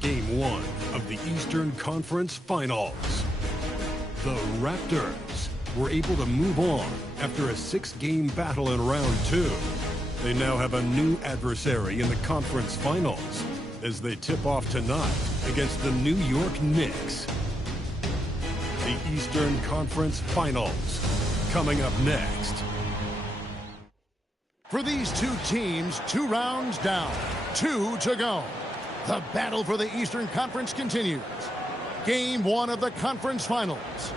Game 1 of the Eastern Conference Finals. The Raptors were able to move on after a 6-game battle in round 2. They now have a new adversary in the conference finals as they tip off tonight against the New York Knicks. The Eastern Conference Finals coming up next. For these two teams, 2 rounds down, 2 to go. The battle for the Eastern Conference continues. Game 1 of the conference finals.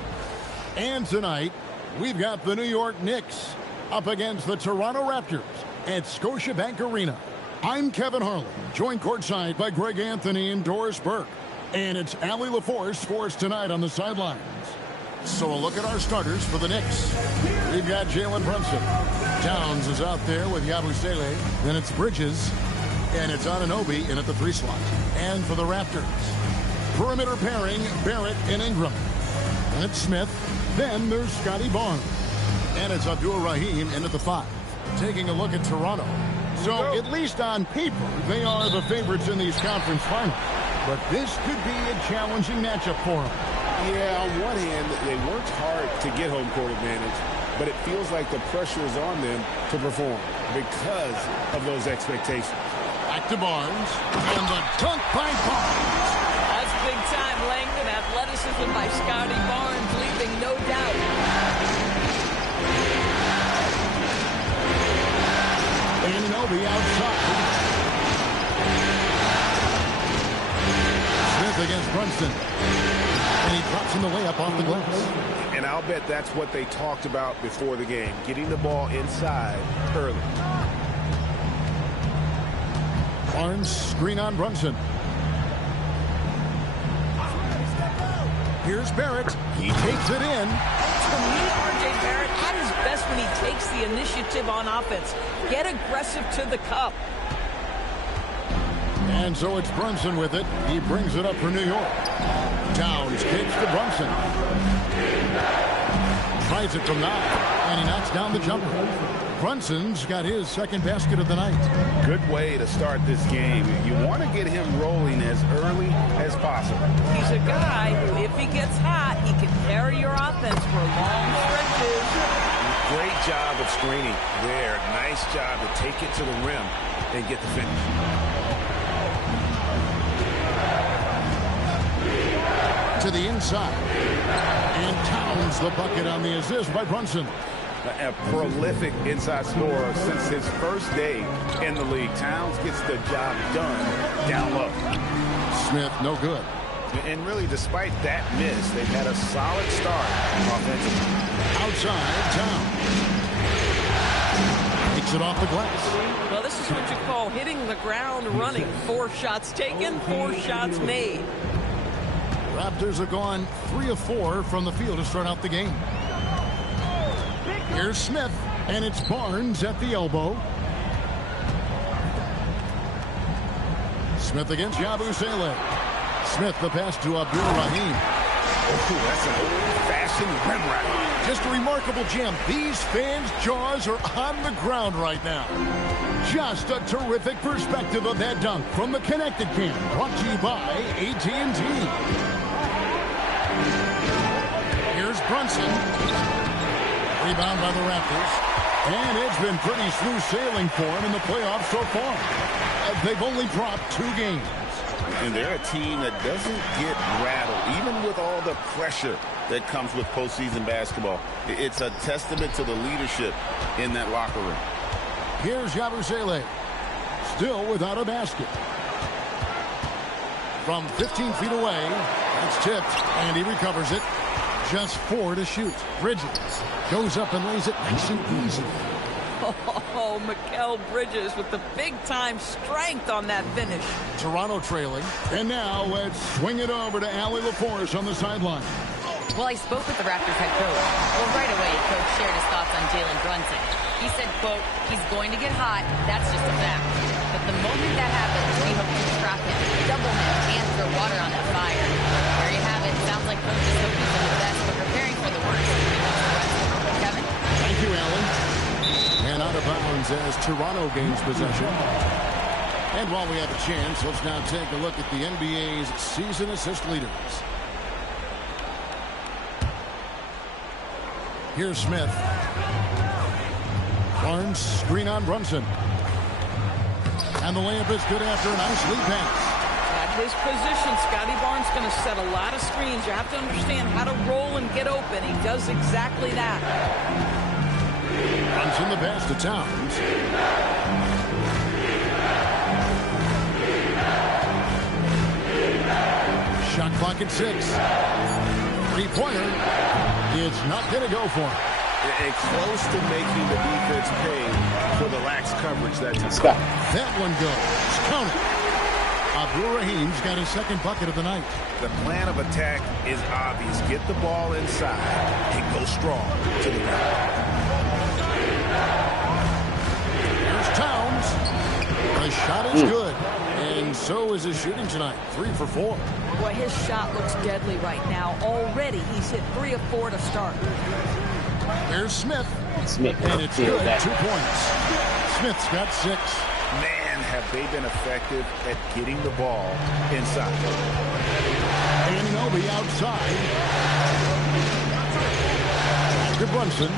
And tonight, we've got the New York Knicks up against the Toronto Raptors at Scotiabank Arena. I'm Kevin Harlan, joined courtside by Greg Anthony and Doris Burke. And it's Allie LaForce for us tonight on the sidelines. So a look at our starters for the Knicks. We've got Jalen Brunson. Towns is out there with Yabusele. Then it's Bridges. And it's Anunoby in at the 3 slot. And for the Raptors, perimeter pairing, Barrett and Ingram. And it's Smith. Then there's Scotty Barnes. And it's Abdul Rahim in at the 5. Taking a look at Toronto. So at least on paper, they are the favorites in these conference finals. But this could be a challenging matchup for them. Yeah, on one hand, they worked hard to get home court advantage, but it feels like the pressure is on them to perform because of those expectations. Back to Barnes, and the dunk by Barnes. That's big-time length and athleticism by Scotty Barnes, leaving no doubt. Anunoby outside. Smith against Brunson. And he drops in the layup off the glass. And I'll bet that's what they talked about before the game, getting the ball inside early. Barnes, screen on Brunson. Here's Barrett. He takes it in. To me, R.J. Barrett at his best when he takes the initiative on offense. Get aggressive to the cup. And so it's Brunson with it. He brings it up for New York. Towns kicks to Brunson. Tries it from 9, and he knocks down the jumper. Brunson's got his second basket of the night. Good way to start this game. You want to get him rolling as early as possible. He's a guy who, if he gets hot, he can carry your offense for long stretches. Great job of screening there. Nice job to take it to the rim and get the finish. To the inside. And Towns the bucket on the assist by Brunson. A prolific inside scorer since his first day in the league. Towns gets the job done down low. Smith, no good. And really, despite that miss, they've had a solid start offensively. Outside, Towns. Takes it off the glass. Well, this is what you call hitting the ground running. 4 shots taken, 4 shots made. Raptors are gone 3 of 4 from the field to start out the game. Here's Smith, and it's Barnes at the elbow. Smith against Yabusele. Smith the pass to Abdul Rahim. Oh, that's an old-fashioned rim rack. Just a remarkable jam. These fans' jaws are on the ground right now. Just a terrific perspective of that dunk from the Connected Cam. Brought to you by AT&T. Here's Brunson. Rebound by the Raptors. And it's been pretty smooth sailing for them in the playoffs so far. They've only dropped 2 games. And they're a team that doesn't get rattled, even with all the pressure that comes with postseason basketball. It's a testament to the leadership in that locker room. Here's Yabusele. Still without a basket. From 15 feet away, that's tipped, and he recovers it. Just 4 to shoot. Bridges goes up and lays it nice and easy. Oh, Mikal Bridges with the big-time strength on that finish. Toronto trailing. And now let's swing it over to Allie LaForce on the sideline. Well, I spoke with the Raptors head coach. Well, right away, Coach shared his thoughts on Jalen Brunson. He said, quote, he's going to get hot. That's just a fact. But the moment that happens, we hope to trap him, double him, and throw water on that fire. There you have it. Sounds like Coach is hoping for the best, but preparing for the worst. Kevin? Thank you, Allen. And out of bounds as Toronto gains possession. And while we have a chance, let's now take a look at the NBA's season assist leaders. Here's Smith. Barnes, screen on Brunson. And the layup is good after a nice lead pass. At his position, Scotty Barnes going to set a lot of screens. You have to understand how to roll and get open. He does exactly that. Brunson the pass to Towns. Shot clock at 6. Three-pointer. It's not going to go for him. And close to making the defense pay for the lax coverage that time. That one goes. Count it. Abdul Rahim's got his second bucket of the night. The plan of attack is obvious. Get the ball inside and go strong to the rim. Here's Towns. The shot is good. And so is his shooting tonight. 3 for 4. Boy, his shot looks deadly right now. Already, he's hit 3 of 4 to start. There's Smith. And it's good. 2 points. Smith's got 6. Man, have they been effective at getting the ball inside. Anunoby outside. To Brunson.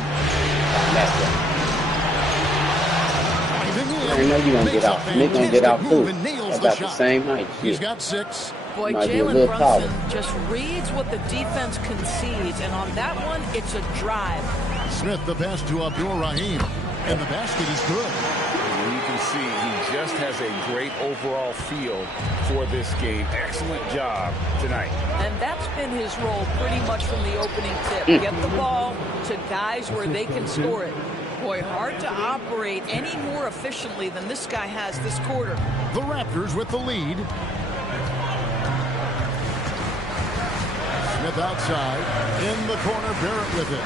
I know you're going to get out. Nick going to get out too. About the same height. He's got 6. Boy, Jalen Brunson just reads what the defense concedes, and on that one, it's a drive. Smith the pass to Abdul Rahim, and the basket is good. And you can see he just has a great overall feel for this game. Excellent job tonight. And that's been his role pretty much from the opening tip. Get the ball to guys where they can score it. Boy, hard to operate any more efficiently than this guy has this quarter. The Raptors with the lead. Smith outside. In the corner, Barrett with it.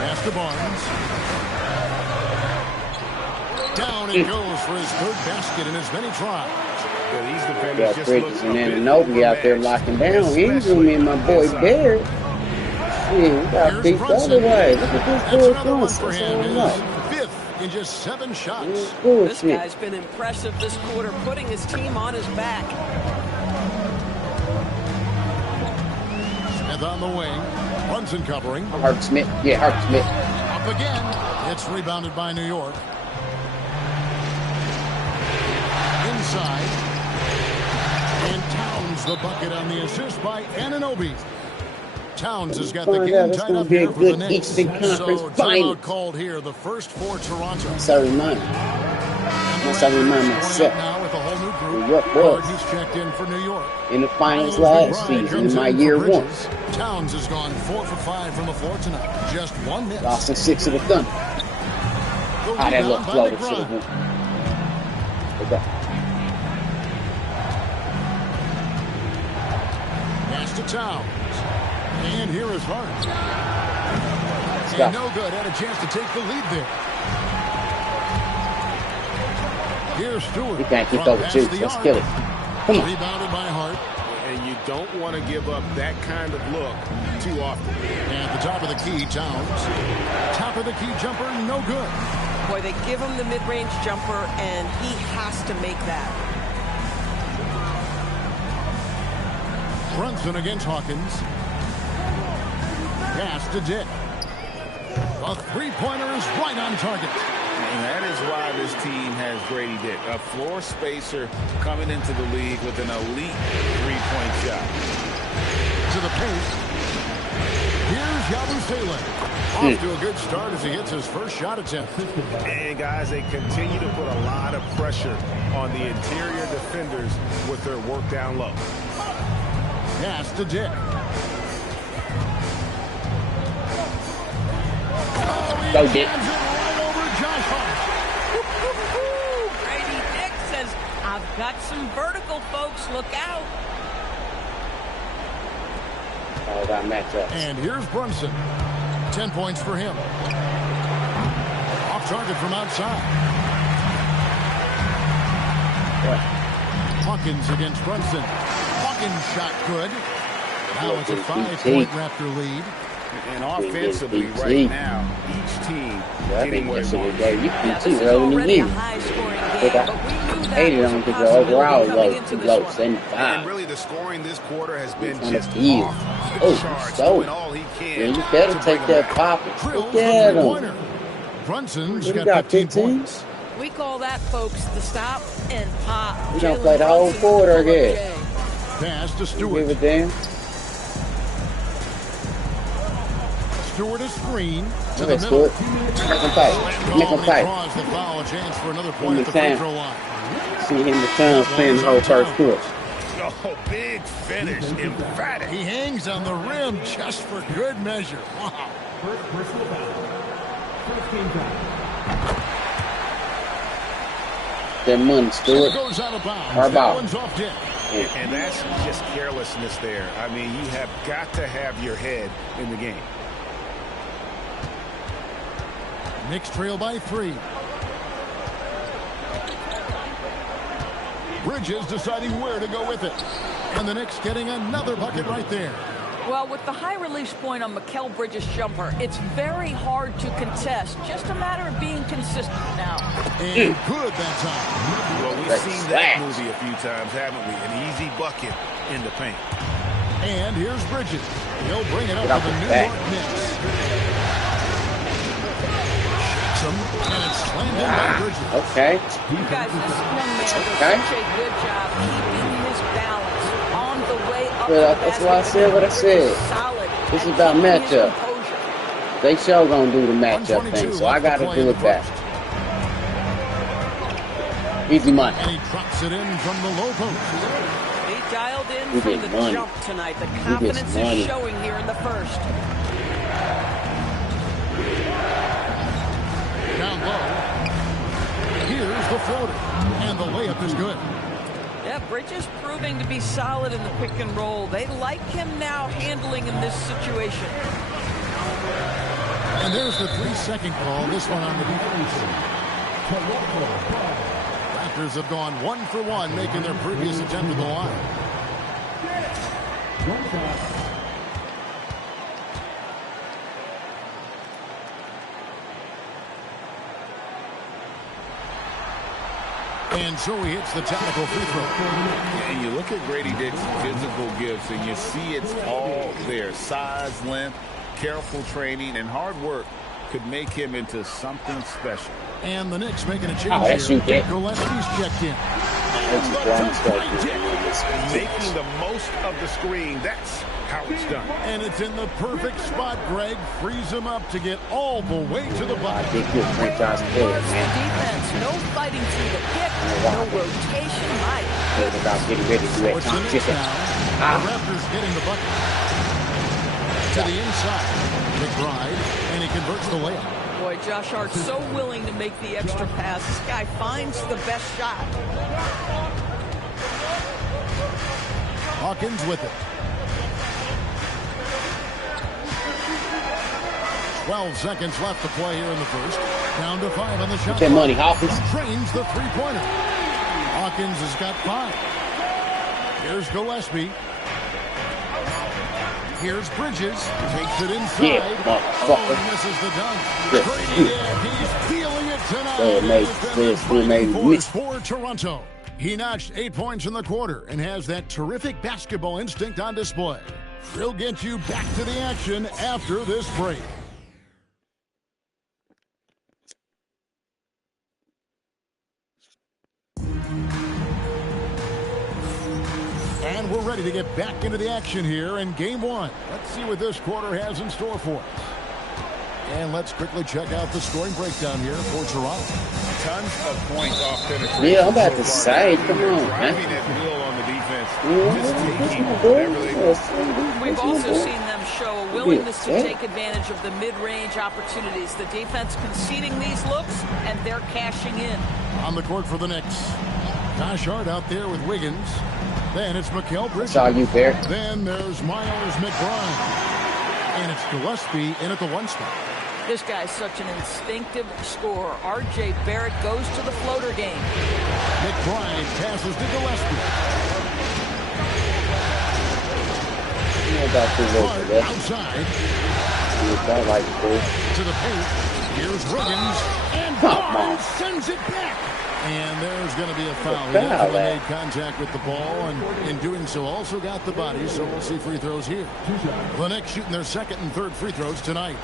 Pass to Barnes. Down it goes for his third basket in as many tries. Yeah, these defenders just Bridges and Anunoby out there locking down. He ain't doing me and my boy Barrett. Yeah, we got beat the other way. Look at this boy doing. For him, his 5th in just 7 shots. This guy's been impressive this quarter, putting his team on his back. Smith on the wing. Brunson covering. Hart Smith. Yeah, Hart Smith. Up again. It's rebounded by New York. Inside. And Towns the bucket on the assist by Anunoby. Towns has got the game tied up here for the Knicks. So timeout called here. The first for Toronto. Must I remind myself. Now with a whole new group. New York boys. He's checked in for New York. In the finals last season, in my year 1. Towns has gone 4 for 5 from the floor tonight. Just 1 miss. Lost in 6 of the Thunder. That little floater should have went. Okay. Pass to Towns. And here is Hart. And no good. Had a chance to take the lead there. Here's Stewart. He can't keep over 2. Let's kill it. Come on. Rebounded by Hart. And you don't want to give up that kind of look too often. And at the top of the key, Towns. Top of the key jumper, no good. Boy, they give him the mid-range jumper, and he has to make that. Brunson against Hawkins. Pass to Dick. A three-pointer is right on target. And that is why this team has Grady Dick, a floor spacer coming into the league with an elite three-point shot. To the paint. Here's Yabusele. Off to a good start as he gets his first shot attempt. And guys, they continue to put a lot of pressure on the interior defenders with their work down low. Pass to Dick. Go, Dick. Grady Dick says, I've got some vertical, folks. Look out. Oh, that matchup. And here's Brunson. 10 points for him. Off target from outside. Hawkins against Brunson. Hawkins shot good. Now it's a 5-point Raptor lead. And offensively, right now, each team getting what it wants. You Yeah, can this see is early in the already a game. high-scoring But game, I but we knew that hated was on a because the possibility overall coming low, into too this low, one. 75. And really, the scoring this quarter has been On the just field. off the Oh, charts, so. doing all he can. Yeah, you better to take bring that them pop. Drills Look the at him. three-pointer. Brunson's What you got got, 15 15? points. We call that, folks, the stop and pop. We don't Jalen play the whole Brunson quarter with the again. pull-up J. Pass to You Stewart. give a damn. Stewart is screen to Look the at middle. Stewart. Make him fight. Make him fight. Draws the foul, a chance for another Give point him at the the free time. throw line. See him the time playing the whole first quarter. Oh, big finish, emphatic. He hangs on the rim just for good measure. Wow. That money, Stewart. Goes out of bounds. Our That ball. one's off deck. And that's just carelessness there. I mean, you have got to have your head in the game. Knicks trail by 3. Bridges deciding where to go with it. And the Knicks getting another bucket right there. Well, with the high release point on Mikal Bridges' jumper, it's very hard to contest. Just a matter of being consistent now. And good that time. Well, we've seen that movie a few times, haven't we? An easy bucket in the paint. And here's Bridges. He'll bring it up Get off to the his New back. York Knicks. Shoots him, and it's slammed in by Bridges. Okay. You guys, this young man does Okay. such a good job keeping his balance on the way up Well, to the that's why I basket. said what I said. Solid This is and about keeping his matchup. composure. They sure gonna do the matchup 122 thing, so I left to gotta play do in it the back. first. Easy money. And he drops it in from the low post. He dialed in You from get the money. jump tonight. The get confidence money. is showing here in the first. Down low. Here's the floater. And the layup is good. Yeah, Bridges proving to be solid in the pick and roll. They like him now handling in this situation. And there's the 3-second call. This one on the defense. Raptors have gone 1 for 1, making their previous attempt at the line. And so he hits the technical free throw. And you look at Grady Dick's physical gifts, and you see it's all there. Size, length, careful training, and hard work could make him into something special. And the Knicks making a change that's here. you, Dick. Gillespie's checked in. That's a blind start. Making the most of the screen, that's how it's done. And it's in the perfect spot. Greg frees him up to get all the way to the I bucket. think you're a franchise player, Was the man. defense. No fighting through the pick. No rotation. My Think about getting ready to do that What's the Knicks competition. now? The Raptors getting the bucket. To the inside. McBride, and he converts the layup. boy, Josh Hart so willing to make the extra pass. This guy finds the best shot. Hawkins with it. 12 seconds left to play here in the first. Down to 5 on the shot. Get that money, Hawkins. Trains the three-pointer. Hawkins has got 5. Here's Gillespie. Here's Bridges. Takes it inside. Yeah, motherfucker. He misses the dunk. Yes, Brady Dick, he's feeling it tonight. Still made- It's been still made fighting miss. for Toronto. He notched 8 points in the quarter and has that terrific basketball instinct on display. He'll get you back to the action after this break. And we're ready to get back into the action here in game one. Let's see what this quarter has in store for us. And let's quickly check out the scoring breakdown here for Toronto. Tons of points off penetration. Yeah, I'm about to so far. say, come on, Driving man. at will on the defense. Yeah, Just that's taking my whatever boy. they want. We've also seen them show a willingness to Yeah. take advantage of the mid-range opportunities. The defense conceding these looks, and they're cashing in. On the court for the Knicks. Josh Hart out there with Wiggins. Then it's Mikal Bridges. Saw you, Bear. Then there's Miles McBride. And it's Gillespie in at the 1 spot. This guy's such an instinctive scorer. R.J. Barrett goes to the floater game. McBride passes to Gillespie. You know about too low for Hart that. outside. which I like to do. To the paint. Here's Wiggins. And Come Barnes on. sends it back. And there's going to be a foul. He Foul, definitely eh? made contact with the ball, and in doing so also got the body, so we'll see free throws here. The Knicks shooting their second and third free throws tonight.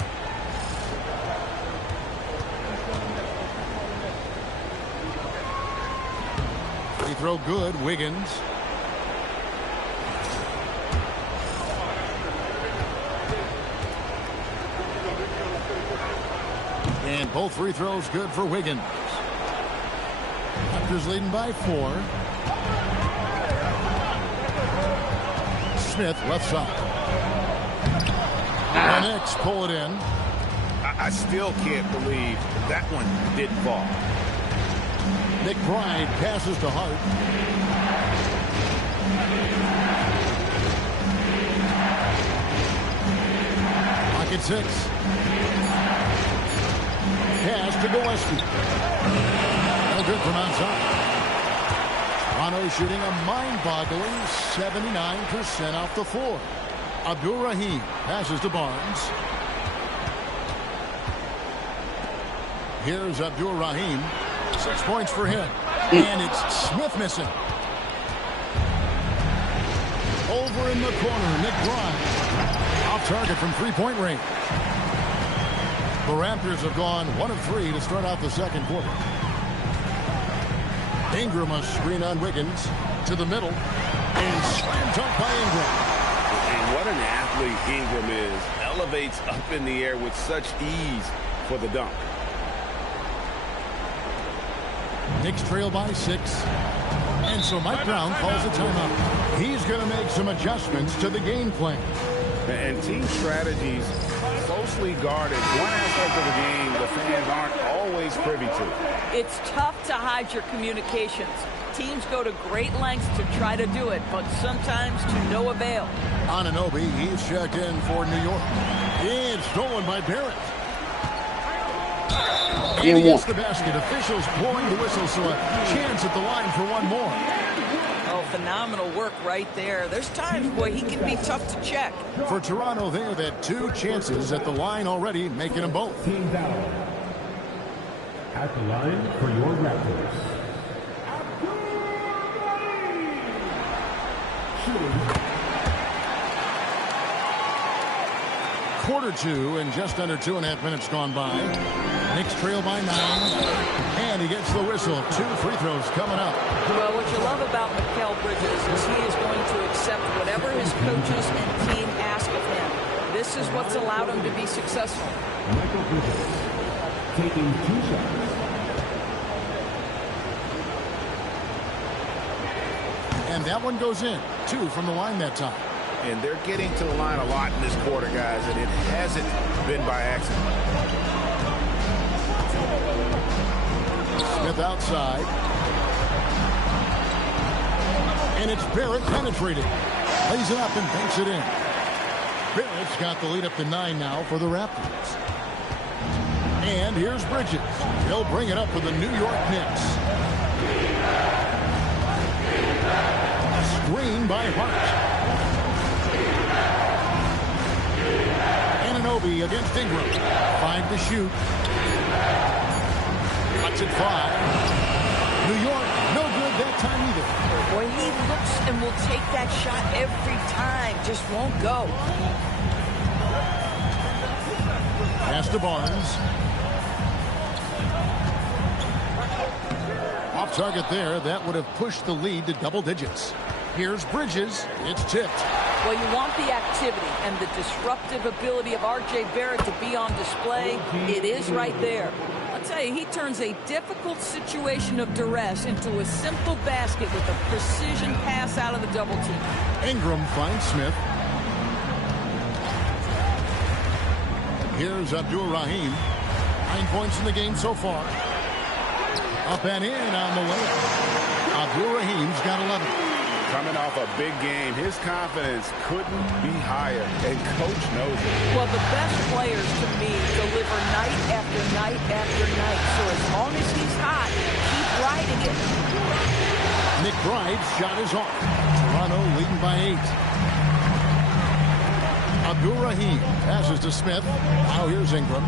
Free throw good, Wiggins. And both free throws good for Wiggins. Raptors leading by 4. Smith left side. The Knicks pull it in. I still can't believe that one didn't fall. Nick Pride passes to Hart. Pocket 6. Pass to Gillespie. No good from outside. Toronto shooting a mind-boggling 79% off the floor. Abdul Rahim passes to Barnes. Here's Abdul Rahim. 6 points for him. And it's Smith missing. Over in the corner, Nick Grimes. Off target from three-point range. The Raptors have gone 1 of 3 to start out the second quarter. Ingram a screen on Wiggins to the middle. And slam dunk by Ingram. And what an athlete Ingram is. Elevates up in the air with such ease for the dunk. Knicks trail by 6. And so Mike Brown calls a timeout. He's going to make some adjustments to the game plan. And team strategies closely guarded. One aspect of the game the fans aren't always privy to. It's tough to hide your communications. Teams go to great lengths to try to do it, but sometimes to no avail. Anunoby, he's checked in for New York. And stolen by Barrett. And he gets the basket. Officials blowing the whistle, so a chance at the line for one more. Oh, phenomenal work right there. There's times, boy, he can be tough to check. For Toronto, they have had 2 chances at the line already, making them both. Team down. At the line for your Raptors. Quarter 2 and just under 2.5 minutes gone by. Knicks trail by 9. And he gets the whistle. 2 free throws coming up. Well, what you love about Mikal Bridges is he is going to accept whatever his coaches and team ask of him. This is what's allowed him to be successful. Michael Bridges taking 2 shots. And that one goes in. 2 from the line that time. And they're getting to the line a lot in this quarter, guys, and it hasn't been by accident. Smith outside. And it's Barrett penetrating. Lays it up and banks it in. Barrett's got the lead up to 9 now for the Raptors. And here's Bridges. He'll bring it up for the New York Knicks. Screen by Hart. Anunoby against Ingram. 5 to shoot. Cuts it 5. New York, no good that time either. Boy, he looks and will take that shot every time. Just won't go. Pass to Barnes. Off target there. That would have pushed the lead to double digits. Here's Bridges. It's tipped. Well, you want the activity and the disruptive ability of R.J. Barrett to be on display. It is right there. I'll tell you, he turns a difficult situation of duress into a simple basket with a precision pass out of the double team. Ingram finds Smith. Here's Abdul Rahim. 9 points in the game so far. Up and in on the layup. Abdul Rahim's got 11. Coming off a big game, his confidence couldn't be higher, and coach knows it. Well, the best players, to me, deliver night after night after night. So as long as he's hot, keep riding it. Nick Bride's shot is off. Toronto leading by 8. Abdul-Rahim passes to Smith. Now here's Ingram.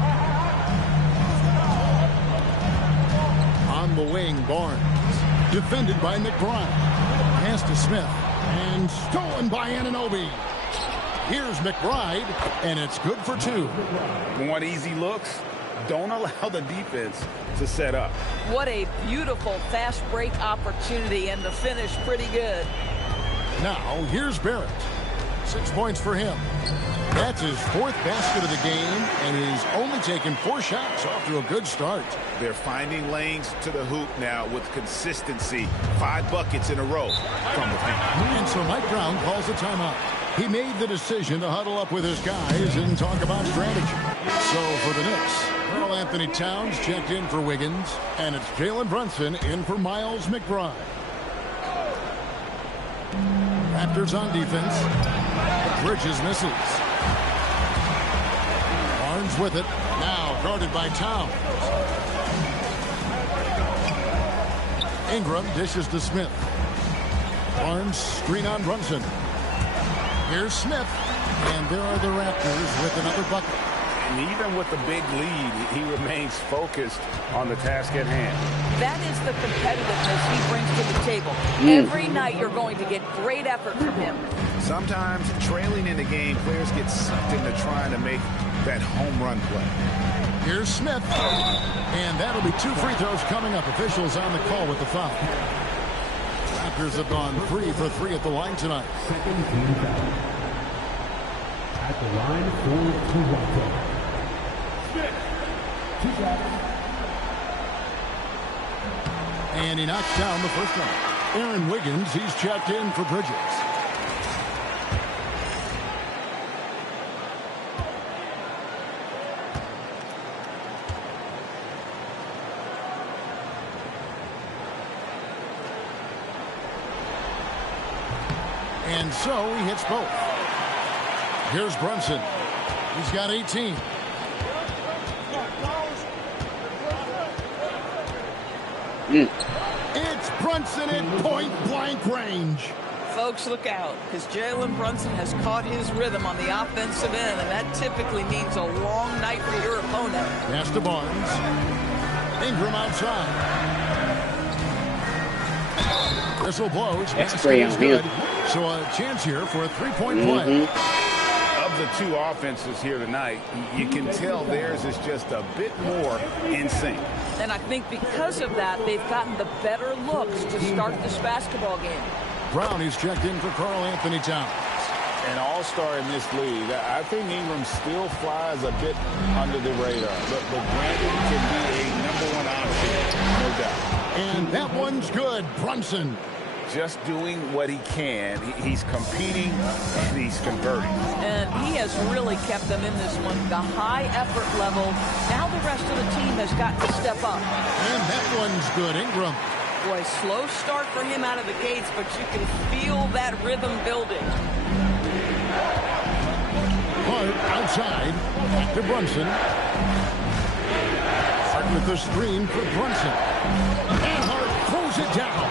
On the wing, Barnes. Defended by McBride. Pass to Smith. And stolen by Anunoby. Here's McBride, and it's good for 2. Want easy looks? Don't allow the defense to set up. What a beautiful fast break opportunity, and the finish pretty good. Now, here's Barrett. 6 points for him. That's his 4th basket of the game, and he's only taken 4 shots. Off to a good start. They're finding lanes to the hoop now with consistency. 5 buckets in a row from the paint. And so Mike Brown calls a timeout. He made the decision to huddle up with his guys and talk about strategy. So for the Knicks, Karl Anthony Towns checked in for Wiggins, and it's Jalen Brunson in for Miles McBride. Raptors on defense. Bridges misses. Barnes with it. Now guarded by Towns. Ingram dishes to Smith. Barnes screen on Brunson. Here's Smith. And there are the Raptors with another bucket. And even with the big lead, he remains focused on the task at hand. That is the competitiveness he brings to the table. Every night you're going to get great effort from him. Sometimes trailing in the game, players get sucked into trying to make that home run play. Here's Smith. And that'll be 2 free throws coming up. Officials on the call with the foul. Raptors have gone 3 for 3 at the line tonight. Second team foul. At the line for Toronto. And he knocks down the first one. Aaron Wiggins, he's checked in for Bridges. And so he hits both. Here's Brunson. He's got 18. It's Brunson at point-blank range. Folks, look out, because Jalen Brunson has caught his rhythm on the offensive end, and that typically means a long night for your opponent. Pass to Barnes. Ingram outside. Whistle blows. Basket is good. So a chance here for a 3-point play. Of the 2 offenses here tonight, you can tell theirs is just a bit more in sync. And I think because of that, they've gotten the better looks to start this basketball game. Brown is checked in for Karl Anthony Towns. An all-star in this league. I think Ingram still flies a bit under the radar, but Brandon can be a #1 option, no doubt. And that one's good. Brunson. Just doing what he can. He's competing and he's converting. And he has really kept them in this one. The high effort level. Now the rest of the team has got to step up. And that one's good. Ingram. Boy, slow start for him out of the gates, but you can feel that rhythm building. Hart outside. Back to Brunson. Hart with the screen for Brunson. And Hart throws it down.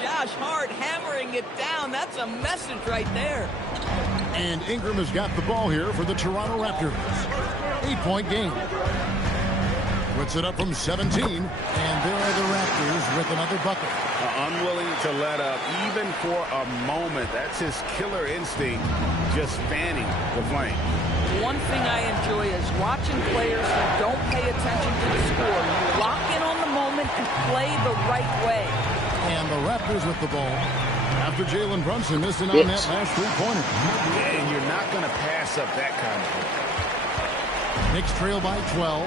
Josh Hart hammering it down. That's a message right there. And Ingram has got the ball here for the Toronto Raptors. 8-point game. Puts it up from 17. And there are the Raptors with another bucket. Unwilling to let up even for a moment. That's his killer instinct, just fanning the flame. One thing I enjoy is watching players who don't pay attention to the score. You lock in on the moment and play the right way. And the Raptors with the ball after Jalen Brunson missing on that last 3-pointer. And you're not going to pass up that kind of play. Knicks trail by 12.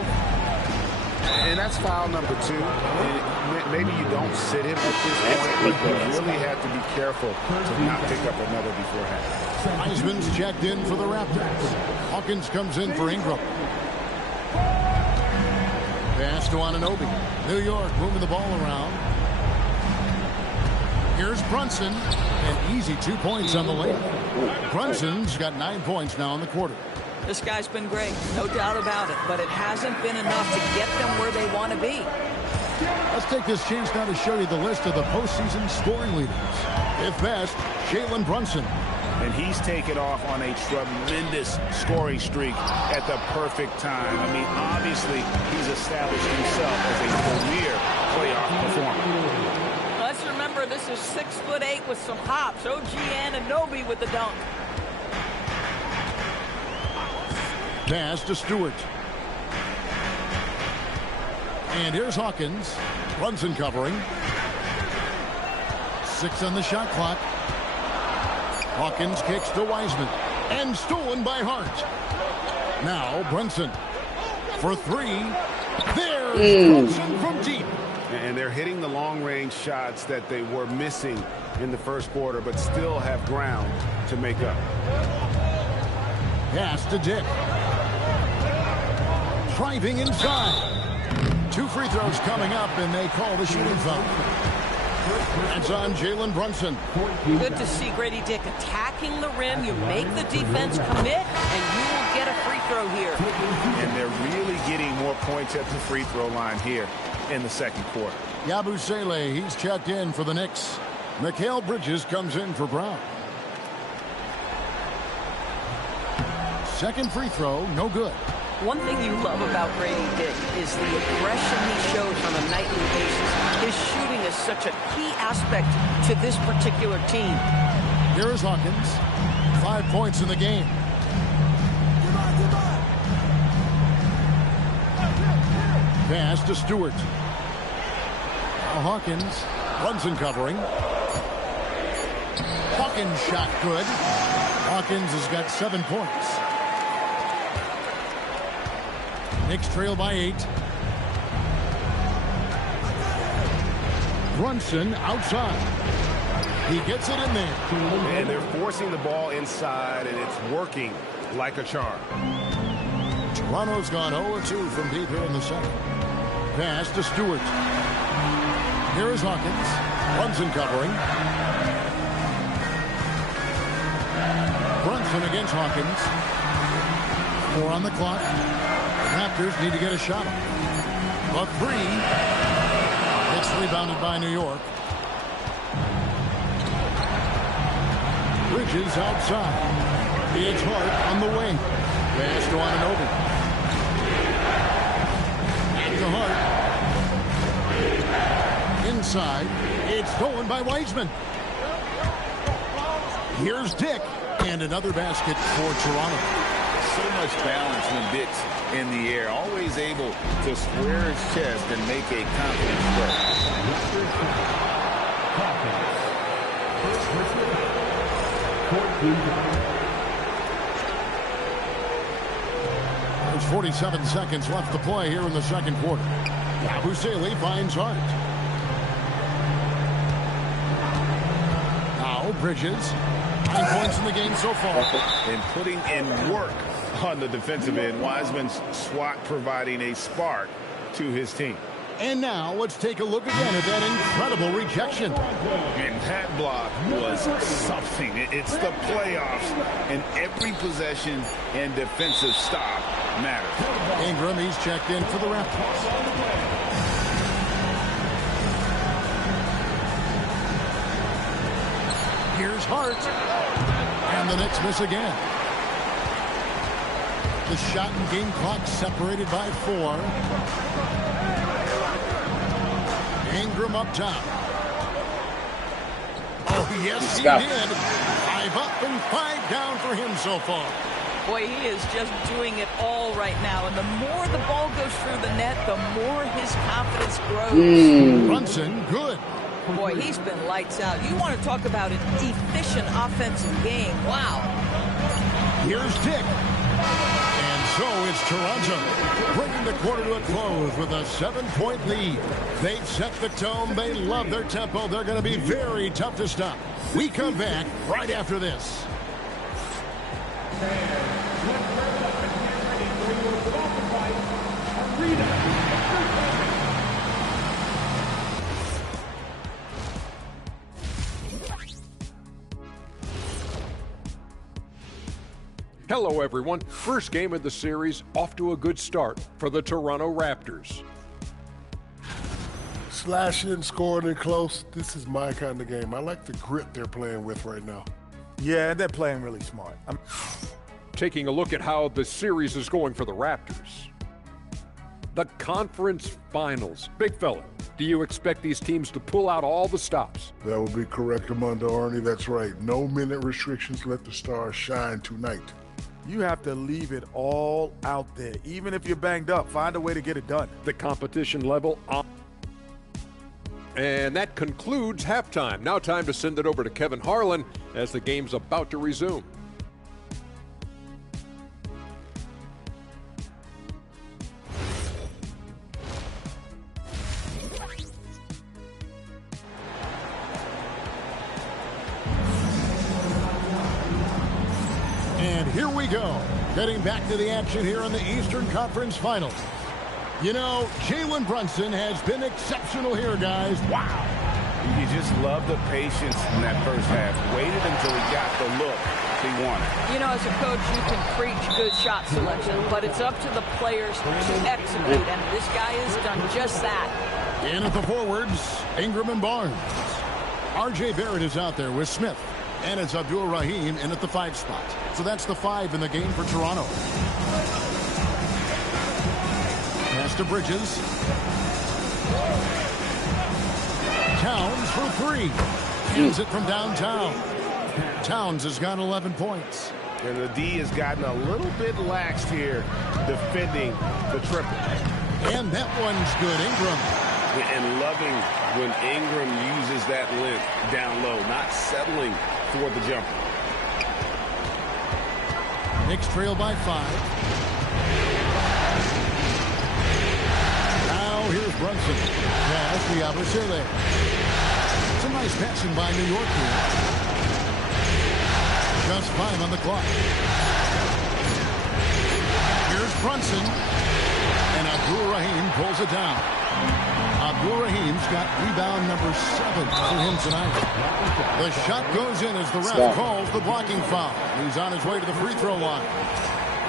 And that's foul number 2. Maybe you don't sit him at this point, but you really have to be careful to not pick up another beforehand. Heisman's checked in for the Raptors. Hawkins comes in for Ingram. Pass to Anunoby. New York moving the ball around. Here's Brunson. An easy 2 points on the layup. Brunson's got 9 points now in the quarter. This guy's been great, no doubt about it, but it hasn't been enough to get them where they want to be. Let's take this chance now to show you the list of the postseason scoring leaders. If best, Jalen Brunson. And he's taken off on a tremendous scoring streak at the perfect time. I mean, obviously, he's established himself as a premier playoff performer. Let's remember, this is 6'8" with some hops. OG Anunoby with the dunk. Pass to Stewart. And here's Hawkins. Brunson covering. 6 on the shot clock. Hawkins kicks to Wiseman. And stolen by Hart. Now Brunson for 3. There's Brunson from deep. And they're hitting the long-range shots that they were missing in the first quarter, but still have ground to make up. Pass to Dick. Driving inside. 2 free throws coming up, and they call the shooting foul. That's on Jalen Brunson. Good to see Grady Dick attacking the rim. You make the defense commit, and you will get a free throw here. And they're really getting more points at the free throw line here in the second quarter. Yabusele, he's checked in for the Knicks. Mikal Bridges comes in for Brown. Second free throw, no good. One thing you love about Grady Dick is the aggression he shows on a nightly basis. His shooting is such a key aspect to this particular team. Here is Hawkins. 5 points in the game. Pass to Stewart. Now Hawkins. Brunson covering. Hawkins shot good. Hawkins has got 7 points. Knicks trail by 8. Brunson outside. He gets it in there. And they're forcing the ball inside, and it's working like a charm. Toronto's gone 0-2 from deep here in the second. Pass to Stewart. Here is Hawkins. Brunson covering. Brunson against Hawkins. 4 on the clock. Raptors need to get a shot. A 3. It's rebounded by New York. Bridges outside. It's Hart on the wing. Pass to Anunoby. And to Hart. Inside. It's stolen by Wiseman. Here's Dick. And another basket for Toronto. So much balance when Dick's in the air. Always able to square his chest and make a confident play. There's 47 seconds left to play here in the second quarter. Yabusele finds Hart. Now Bridges. 9 points in the game so far. And putting in work on the defensive end. Wiseman's swat providing a spark to his team. And now let's take a look again at that incredible rejection. And that block was something. It's the playoffs, and every possession and defensive stop matters. Ingram, he's checked in for the Raptors. Here's Hart. And the Knicks miss again. The shot and game clock separated by 4. Ingram up top. Oh, yes, he did. 5 up and 5 down for him so far. Boy, he is just doing it all right now. And the more the ball goes through the net, the more his confidence grows. Brunson, good. Boy, he's been lights out. You want to talk about an efficient offensive game. Wow. Here's Dick. And so it's Toronto, bringing the quarter to a close with a 7-point lead. They've set the tone. They love their tempo. They're going to be very tough to stop. We come back right after this. Hello, everyone. First game of the series, off to a good start for the Toronto Raptors. Slashing, scoring, and close. This is my kind of game. I like the grit they're playing with right now. Yeah, they're playing really smart. Taking a look at how the series is going for the Raptors. The conference finals. Big fella, do you expect these teams to pull out all the stops? That would be correct, Armando Arnie. That's right. No minute restrictions. Let the stars shine tonight. You have to leave it all out there. Even if you're banged up, find a way to get it done. The competition level on. And that concludes halftime. Now time to send it over to Kevin Harlan as the game's about to resume. And here we go. Getting back to the action here in the Eastern Conference Finals. You know, Jalen Brunson has been exceptional here, guys. Wow. You just love the patience in that first half. Waited until he got the look he wanted. You know, as a coach, you can preach good shot selection, but it's up to the players to execute, and this guy has done just that. In at the forwards, Ingram and Barnes. RJ Barrett is out there with Smith. And it's Abdul Rahim in at the 5 spot. So that's the 5 in the game for Toronto. Pass to Bridges. Towns for 3. Hands it from downtown. Towns has got 11 points. And the D has gotten a little bit laxed here defending the triple. And that one's good. Ingram. And loving when Ingram uses that length down low, not settling for the jumper. Knicks trail by 5. Now here's Brunson. Pass to Yabusele. Some nice passing by New York here. Just 5 on the clock. Here's Brunson. And Abdul Rahim pulls it down. Abdul Rahim's got rebound number 7 for him tonight. The shot goes in as the ref calls the blocking foul. He's on his way to the free throw line.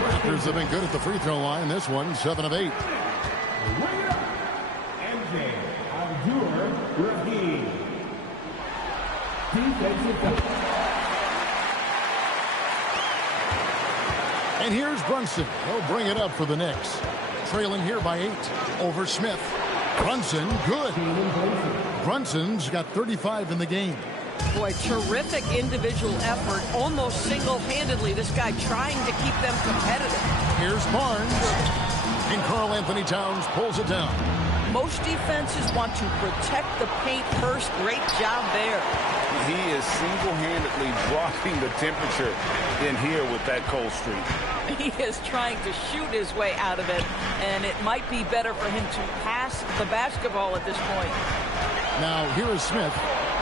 Raptors have been good at the free throw line. This one, 7 of 8. And here's Brunson. He'll bring it up for the Knicks. Trailing here by 8 over Smith. Brunson, good. Brunson's got 35 in the game. Boy, terrific individual effort, almost single-handedly. This guy trying to keep them competitive. Here's Barnes. And Karl Anthony Towns pulls it down. Most defenses want to protect the paint first. Great job there. He is single-handedly dropping the temperature in here with that cold streak. He is trying to shoot his way out of it, and it might be better for him to pass the basketball at this point. Now, here is Smith.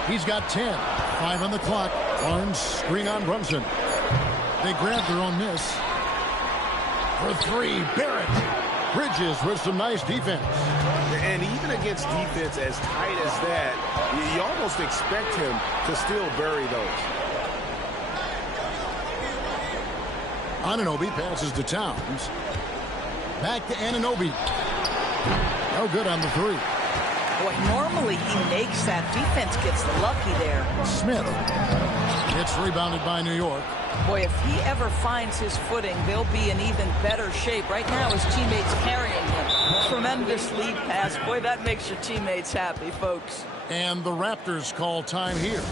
He's got 10. 5 on the clock. Barnes screen on Brunson. They grab their own miss. For 3, Barrett. Bridges with some nice defense. And even against defense as tight as that, you almost expect him to still bury those. Anunoby passes to Towns. Back to Anunoby. No good on the 3. Boy, normally he makes that. Defense gets lucky there. Smith. It's rebounded by New York. Boy, if he ever finds his footing, they'll be in even better shape. Right now, his teammates carrying him. Tremendous lead pass. Boy, that makes your teammates happy, folks. And the Raptors call time here.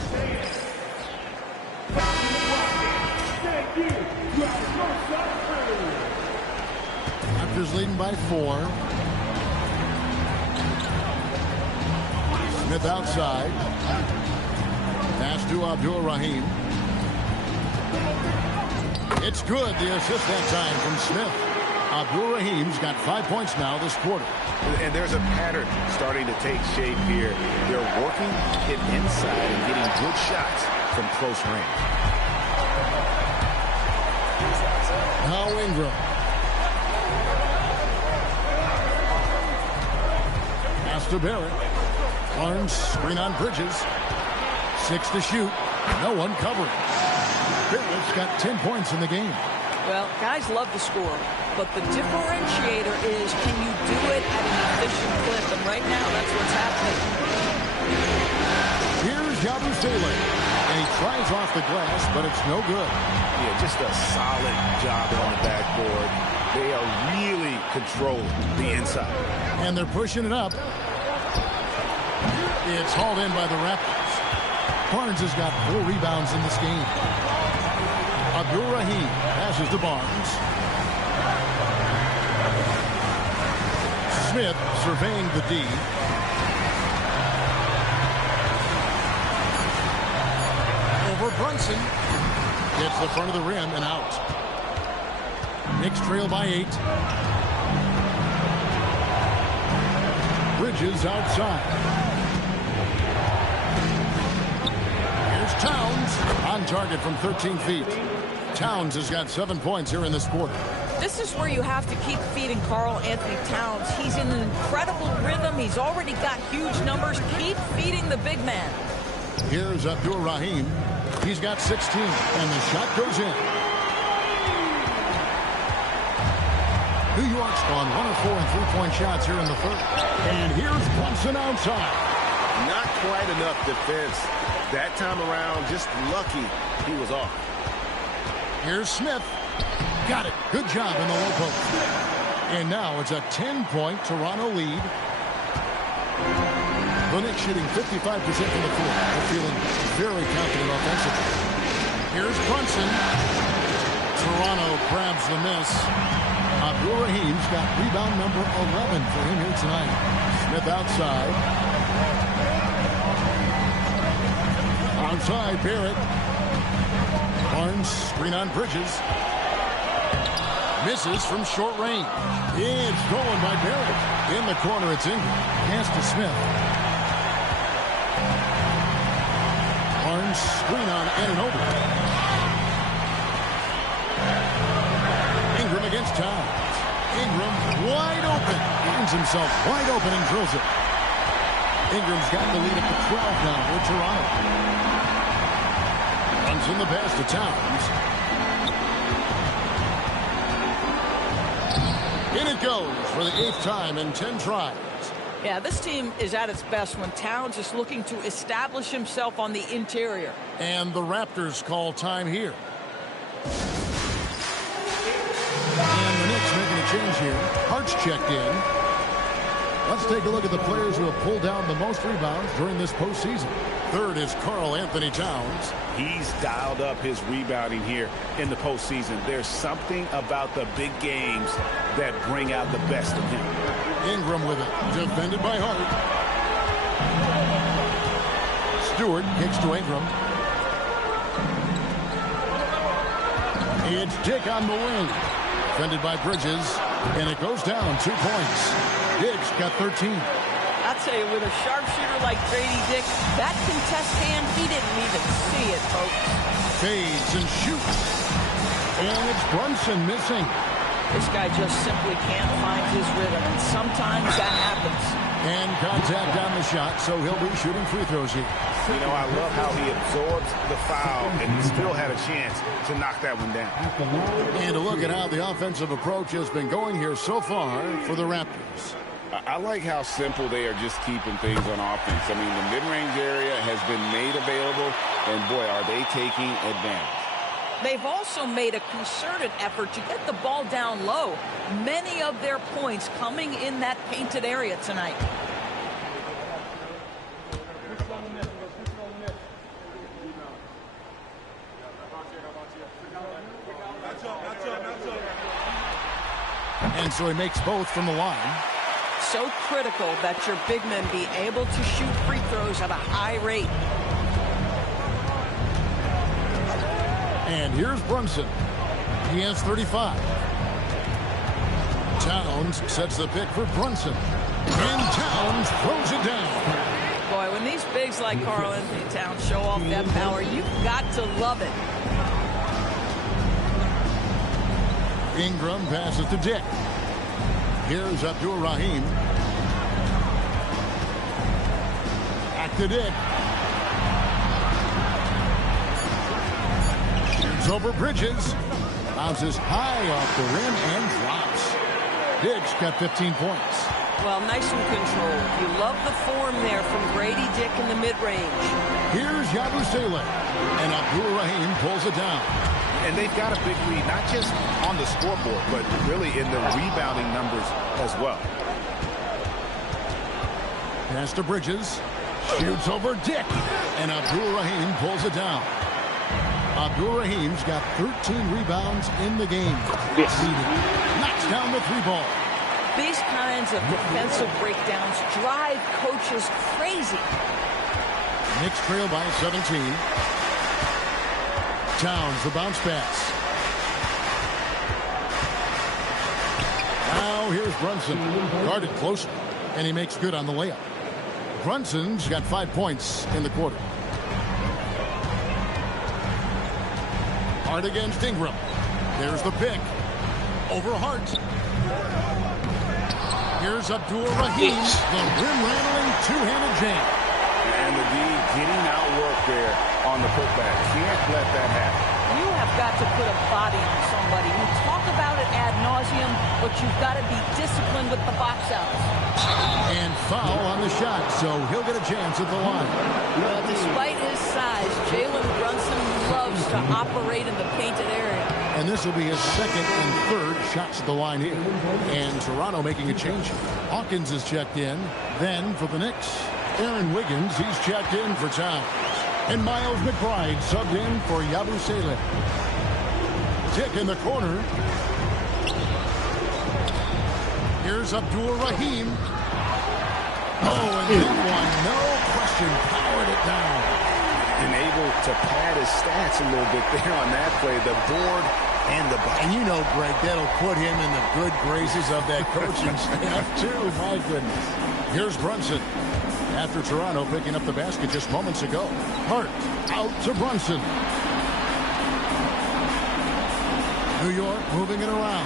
Raptors leading by 4. Smith outside. Pass to Abdul Rahim. It's good. The assist that time from Smith. Abdul Rahim's got 5 points now this quarter. And there's a pattern starting to take shape here. They're working it inside and getting good shots from close range. Now Ingram. Pass to Barrett. Barnes screen on Bridges. 6 to shoot. No one covering. Barrett's got 10 points in the game. Well, guys love to score, but the differentiator is, can you do it at an efficient clip? And right now, that's what's happening. Here's Yabusele, and he tries goes off the glass, but it's no good. Yeah, just a solid job on the backboard. They are really controlling the inside. And they're pushing it up. It's hauled in by the Raptors. Barnes has got 4 rebounds in this game. Abdul-Rahim passes to Barnes. Smith surveying the D. Over Brunson. Gets the front of the rim and out. Knicks trail by 8. Bridges outside. Here's Towns on target from 13 feet. Towns has got 7 points here in this quarter. This is where you have to keep feeding Karl Anthony Towns. He's in an incredible rhythm. He's already got huge numbers. Keep feeding the big man. Here's Abdul-Rahim. He's got 16, and the shot goes in. New York's gone 1 of 4 in three-point shots here in the third. And here's Brunson outside. Not quite enough defense that time around. Just lucky he was off. Here's Smith. Got it. Good job in the low post. And now it's a 10-point Toronto lead. The Knicks shooting 55% from the floor. They're feeling very confident offensively. Here's Brunson. Toronto grabs the miss. Abdul-Rahim's got rebound number 11 for him here tonight. Smith outside. Outside, Barrett. Barnes, screen on Bridges. Misses from short range. It's stolen by Barrett. In the corner, it's Ingram. Pass to Smith. Barnes, screen on Anunoby. Ingram against Towns. Ingram wide open. Finds himself wide open and drills it. Ingram's got the lead up to 12 now for Toronto. Runs in the pass to Towns. In it goes for the 8th time in 10 tries. Yeah, this team is at its best when Towns is looking to establish himself on the interior. And the Raptors call time here. And the Knicks making a change here. Hart's checked in. Let's take a look at the players who have pulled down the most rebounds during this postseason. Third is Karl Anthony Towns. He's dialed up his rebounding here in the postseason. There's something about the big games that bring out the best of him. Ingram with it. Defended by Hart. Stewart kicks to Ingram. It's Dick on the wing. Defended by Bridges. And it goes down 2 points. Dick's got 13. I'll tell you, with a sharpshooter like Grady Dick, that contest hand, he didn't even see it, folks. Fades and shoots. And it's Brunson missing. This guy just simply can't find his rhythm, and sometimes that happens. And contact on the shot, so he'll be shooting free throws here. You know, I love how he absorbs the foul and still had a chance to knock that one down. And a look at how the offensive approach has been going here so far for the Raptors. I like how simple they are just keeping things on offense. I mean, the mid-range area has been made available, and boy, are they taking advantage. They've also made a concerted effort to get the ball down low. Many of their points coming in that painted area tonight. And so he makes both from the line. So critical that your big men be able to shoot free throws at a high rate. And here's Brunson. He has 35. Towns sets the pick for Brunson. And Towns throws it down. Boy, when these bigs like Karl Anthony Towns show off that power, you've got to love it. Ingram passes to Dick. Here's Abdul-Rahim. Back to Dick. Shoots over Bridges. Bounces high off the rim and drops. Dick's got 15 points. Well, nice and controlled. You love the form there from Grady Dick in the mid-range. Here's Yabusele, and Abdul Rahim pulls it down. And they've got a big lead, not just on the scoreboard, but really in the rebounding numbers as well. Pass to Bridges. Shoots over Dick. And Abdul Rahim pulls it down. Abdul Rahim's got 13 rebounds in the game. Knocks down the 3-ball. These kinds of defensive breakdowns drive coaches crazy. Knicks trail by 17. Towns, the bounce pass. Now here's Brunson. Guarded closely, and he makes good on the layup. Brunson's got 5 points in the quarter. Hart against Ingram. There's the pick. Over Hart. Here's Abdul Rahim. The rim-rattling two-handed jam. And the D getting outworked there on the putback. Can't let that happen. You have got to put a body on somebody. You talk about it ad nauseum, but you've got to be disciplined with the box outs. And foul on the shot, so he'll get a chance at the line. Well, despite his size, Jalen Brunson loves to operate in the painted area. And this will be his second and third shots at the line here. And Toronto making a change. Hawkins is checked in. Then for the Knicks, Aaron Wiggins, he's checked in for Towns. And Miles McBride subbed in for Yabusele. Dick in the corner. Here's Abdul Rahim. Oh, and that one, no question, powered it down. And able to pad his stats a little bit there on that play. The board and the bucket. And you know, Greg, that'll put him in the good graces of that coaching staff, too. My goodness. Here's Brunson. After Toronto picking up the basket just moments ago. Hart out to Brunson. New York moving it around.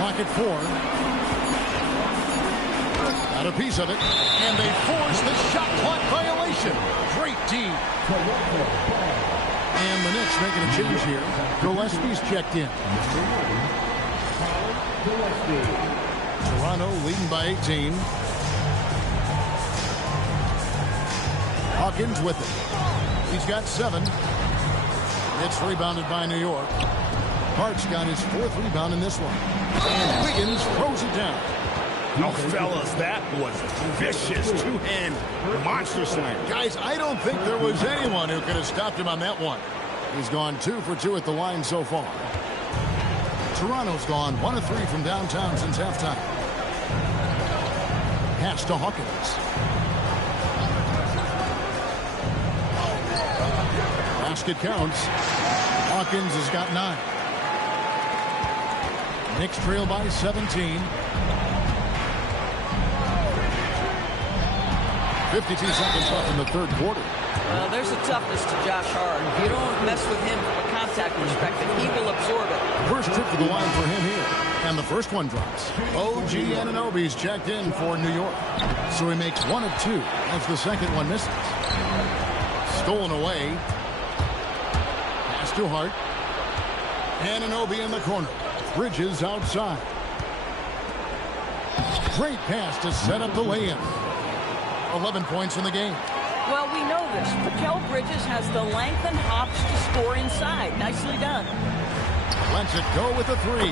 Clock at 4. Got a piece of it. And they force the shot clock violation. Great D. And the Knicks making a change here. Gillespie's checked in. Toronto leading by 18. Hawkins with it. He's got 7. It's rebounded by New York. Hart's got his 4th rebound in this one. And Wiggins throws it down. Oh, fellas, that was vicious. Two-hand monster slam. Guys, I don't think there was anyone who could have stopped him on that one. He's gone 2 for 2 at the line so far. Toronto's gone 1 of 3 from downtown since halftime. Pass to Hawkins. Basket counts. Hawkins has got 9. Knicks trail by 17. 52 seconds left in the third quarter. Well, there's a toughness to Josh Hart. If you don't mess with him from a contact perspective, he will absorb it. First trip to the line for him here. And the first one drops. OG Anunoby's checked in for New York. So he makes 1 of 2 as the second one misses. Stolen away. Pass to Hart. Anunoby in the corner. Bridges outside. Great pass to set up the lay-in. 11 points in the game. Well, we know this. Mikal Bridges has the length and hops to score inside. Nicely done. Lets it go with a 3.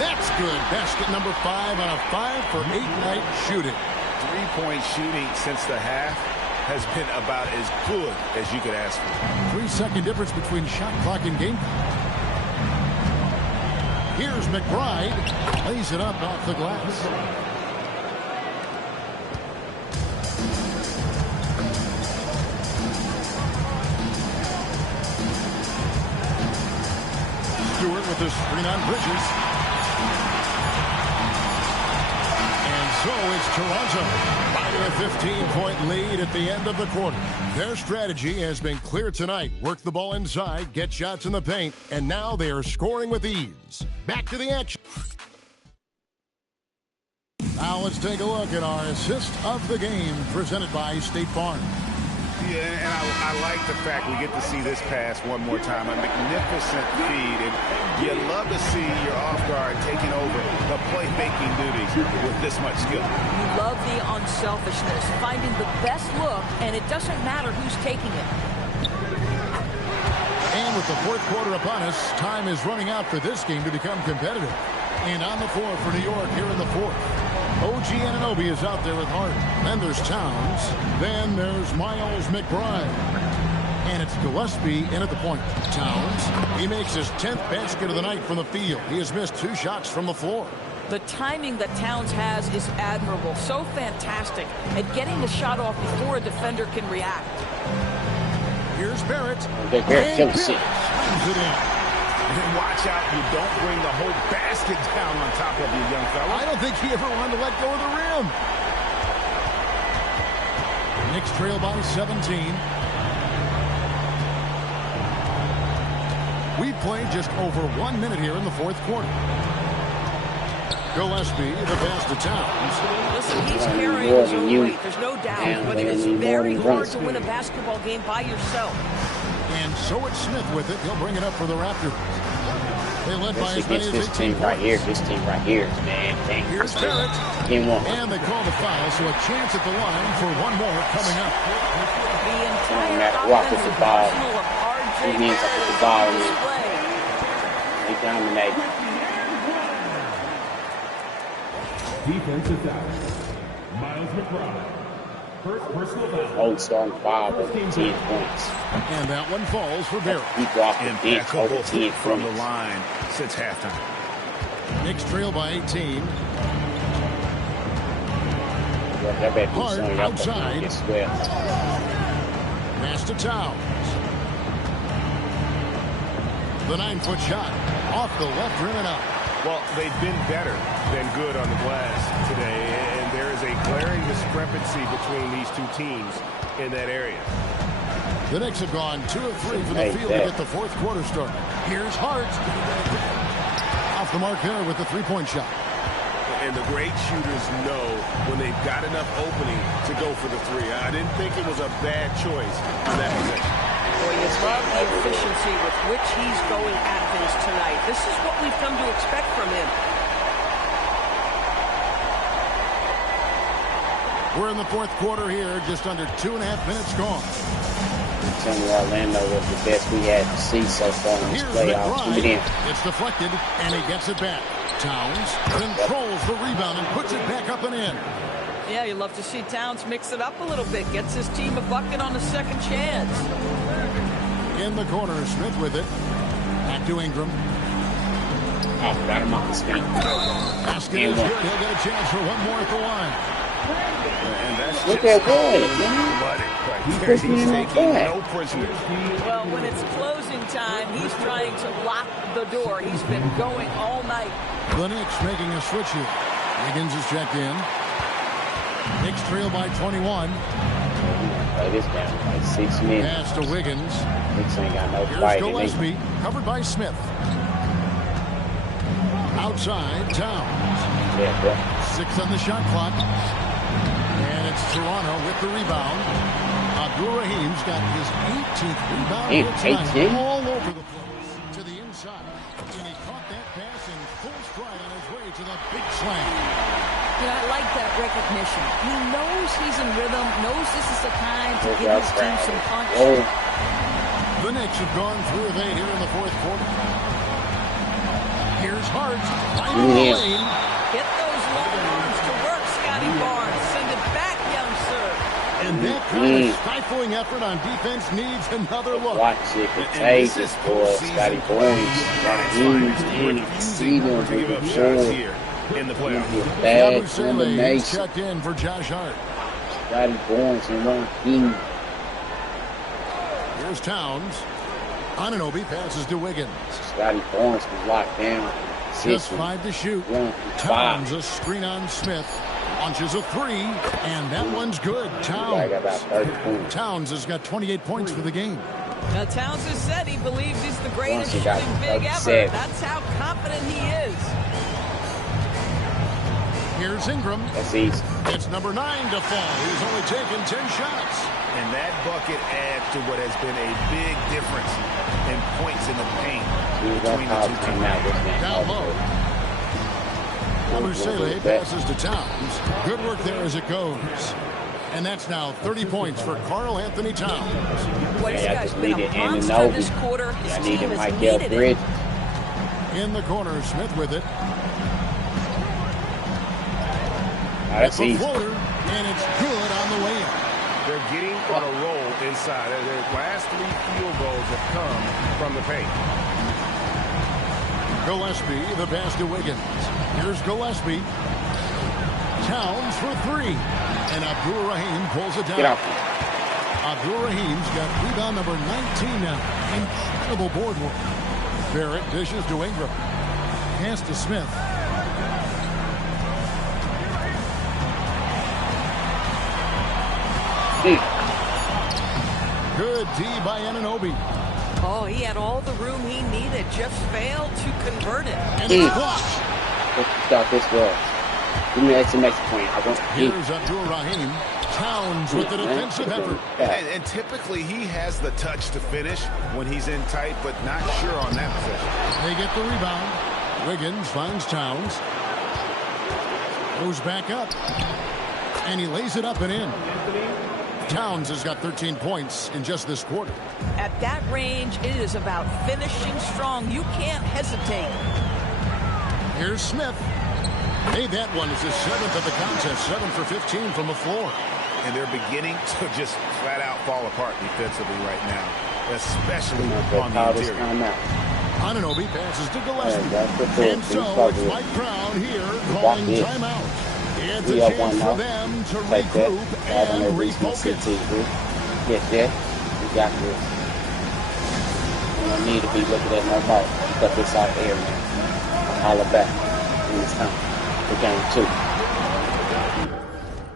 That's good. Basket number 5 on a 5-for-8 night shooting. 3-point shooting since the half has been about as good as you could ask for. 3-second difference between shot clock and game clock. Here's McBride. Lays it up off the glass. Stewart with his screen on Bridges. And so it's Toronto finding a 15-point lead at the end of the quarter. Their strategy has been clear tonight. Work the ball inside, get shots in the paint, and now they are scoring with ease. Back to the action. Now let's take a look at our assist of the game presented by State Farm. Yeah, and I like the fact we get to see this pass one more time. A magnificent feed, and you love to see your off guard taking over the playmaking duties with this much skill. You love the unselfishness, finding the best look, and it doesn't matter who's taking it. And with the fourth quarter upon us, time is running out for this game to become competitive. And on the floor for New York here in the fourth. OG Anunoby is out there with Hart. Then there's Towns. Then there's Miles McBride. And it's Gillespie in at the point. Towns, he makes his 10th basket of the night from the field. He has missed 2 shots from the floor. The timing that Towns has is admirable. So fantastic at getting the shot off before a defender can react. Here's Barrett. Barrett kills it. It in. And watch out, you don't bring the whole basket down on top of you, young fella. I don't think he ever wanted to let go of the rim. Knicks trail by 17. We've played just over 1 minute here in the fourth quarter. Gillespie, the pass to Towns. Listen, he's carrying his own weight, there's no doubt, but it's very hard to win a basketball game by yourself. And so it's Smith with it. He'll bring it up for the Raptors. They led by as many as 18 this team right here. This team right here, man. Here's Barrett. Game 1. And they call the foul, so a chance at the line for one more coming up. The entire Rock with the ball. RJ He needs to put the ball in. They dominate. Defensive foul. Miles McBride. First personal foul. Old starting 5 over 10 points. And that one falls for Barrett. He blocked the bench over 10 from the points. line since halftime. Knicks trail by 18. Hard outside. Pass to Towns. The 9-foot shot off the left rim and out. Well, they've been better than good on the glass today, and there is a glaring discrepancy between these two teams in that area. The Knicks have gone 2 of 3 from the field to get the fourth quarter started. Here's Hart. Off the mark there with the 3-point shot. And the great shooters know when they've got enough opening to go for the 3. I didn't think it was a bad choice in that possession. Boy, you love the efficiency with which he's going at things tonight. This is what we've come to expect from him. We're in the fourth quarter here, just under 2.5 minutes gone. I'm telling you, Orlando was the best we had to see so far in this playoffs. It's deflected, and he gets it back. Towns controls the rebound and puts it back up and in. Yeah, you love to see Towns mix it up a little bit. Gets his team a bucket on a second chance. In the corner, Smith with it. Back to Ingram. Oh, got him off his feet. Basket is good. He'll get a chance for one more at the line. And that's look just at that. He's taking no prisoners. Well, when it's closing time, he's trying to lock the door. He's been going all night. The Knicks making a switch here. Wiggins is checked in. Knicks trail by 21. It is down by 6 minutes. Pass to Wiggins. Knicks ain't got no Here's fight. Gillespie, covered by Smith. Outside, Towns. Yeah, bro. 6 on the shot clock. And it's Toronto with the rebound. Abdul Rahim's got his 18th rebound tonight, all over the place to the inside. And he caught that pass in full stride on his way to the big slam. You know, I like that recognition. He knows he's in rhythm, knows this is the time to give his team some punch. The Knicks have gone 3 of 8 here in the fourth quarter. Here's Hart. Right in the lane. Get those long arms to work, Scotty Barnes. Send it back, young sir. And that kind of stifling effort on defense needs another look. Watch it, contagious for Scotty Barnes. In the playoffs. Bad combination. Checked in for Josh Hart. Scotty Barnes and one team. Here's Towns. Anunoby passes to Wiggins. Scotty Barnes was locked down. Just 5 to shoot. Towns a screen on Smith. Launches a 3, and that one's good. Towns has got 28 points for the game. Now, Towns has said he believes he's the greatest shooting big ever. That's how confident he is. Here's Ingram. That's easy. It's number 9 to fall. He's only taken 10 shots. And that bucket adds to what has been a big difference in points in the paint between the two teams. Down low. Marcele passes to Towns. Good work there as it goes. And that's now 30 points for Karl Anthony Towns. Boy, this guy's been a monster this quarter. His team has needed it. In the corner, Smith with it. That's the easy. floater, and it's good on the way in. They're getting on a roll inside. Their last 3 field goals have come from the paint. Gillespie, the pass to Wiggins. Here's Gillespie. Towns for 3. And Abdur-Rahim pulls it down. Get out. Abdur-Rahim's got rebound number 19 now. Incredible board work. Barrett dishes to Ingram. Pass to Smith. Good D by Anunoby. Oh, he had all the room he needed, just failed to convert it. And it's blocked. Let's start this well. Give me an extra point. Here's Abdur-Rahim. Towns with the defensive effort. And typically he has the touch to finish when he's in tight, but not sure on that position. They get the rebound. Wiggins finds Towns. Goes back up. And he lays it up and in. Towns has got 13 points in just this quarter. At that range, it is about finishing strong. You can't hesitate. Here's Smith. Hey, that one is his 7th of the contest. 7 for 15 from the floor. And they're beginning to just flat out fall apart defensively right now, especially on the interior. Anunoby passes to Gillespie. And so it's Mike Brown here calling timeout. It's a chance for them to regroup and refocus. Get that. We got this. We don't need to be looking at no more. Cut this out there, man. Holler back in this time. For game 2.